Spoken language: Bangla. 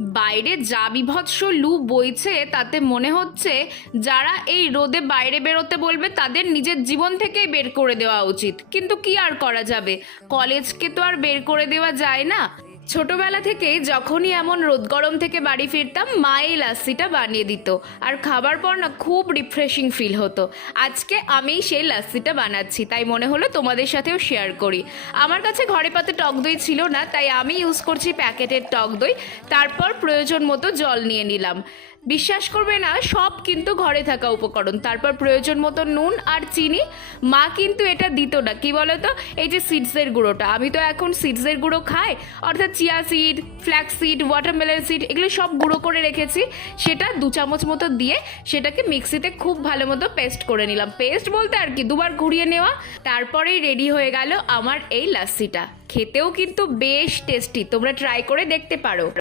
বাইরে যা বিভৎস লু বইছে তাতে মনে হচ্ছে যারা এই রোদে বাইরে বেরোতে বলবে তাদের নিজের জীবন থেকেই বের করে দেওয়া উচিত। কিন্তু কি আর করা যাবে, কলেজকে তো আর বের করে দেওয়া যায় না। ছোটবেলা থেকেই যখনই এমন রোদ গরম থেকে বাড়ি ফিরতাম মা এই লাস্সিটা বানিয়ে দিত, আর খাবার পর না খুব রিফ্রেশিং ফিল হতো। আজকে আমি সেই লাস্সিটা বানাচ্ছি, তাই মনে হলো তোমাদের সাথেও শেয়ার করি। আমার কাছে ঘরে পাতে টক দই ছিল না, তাই আমি ইউজ করছি প্যাকেটের টক দই। তারপর প্রয়োজন মতো জল নিয়ে নিলাম। বিশ্বাস করবে না, সব কিন্তু ঘরে থাকা উপকরণ। তারপর প্রয়োজন মতো নুন আর চিনি। মা কিন্তু এটা দিত না, কি বলতো, এই যে সিডসের গুঁড়োটা, আমি তো এখন সিডসের গুঁড়ো খাই, অর্থাৎ chia seed, flax seed, watermelon seed, এগুলো সব গুঁড়ো করে রেখেছি। সেটা 2 চামচ মতো দিয়ে সেটাকে মিক্সিতে খুব ভালো মতো পেস্ট করে নিলাম। পেস্ট বলতে আর কি, 2বার ঘুরিয়ে নেওয়া। তারপরেই রেডি হয়ে গেল আমার এই লাস্সিটা। খেতেও কিন্তু বেশ টেস্টি, তোমরা ট্রাই করে দেখতে পারো।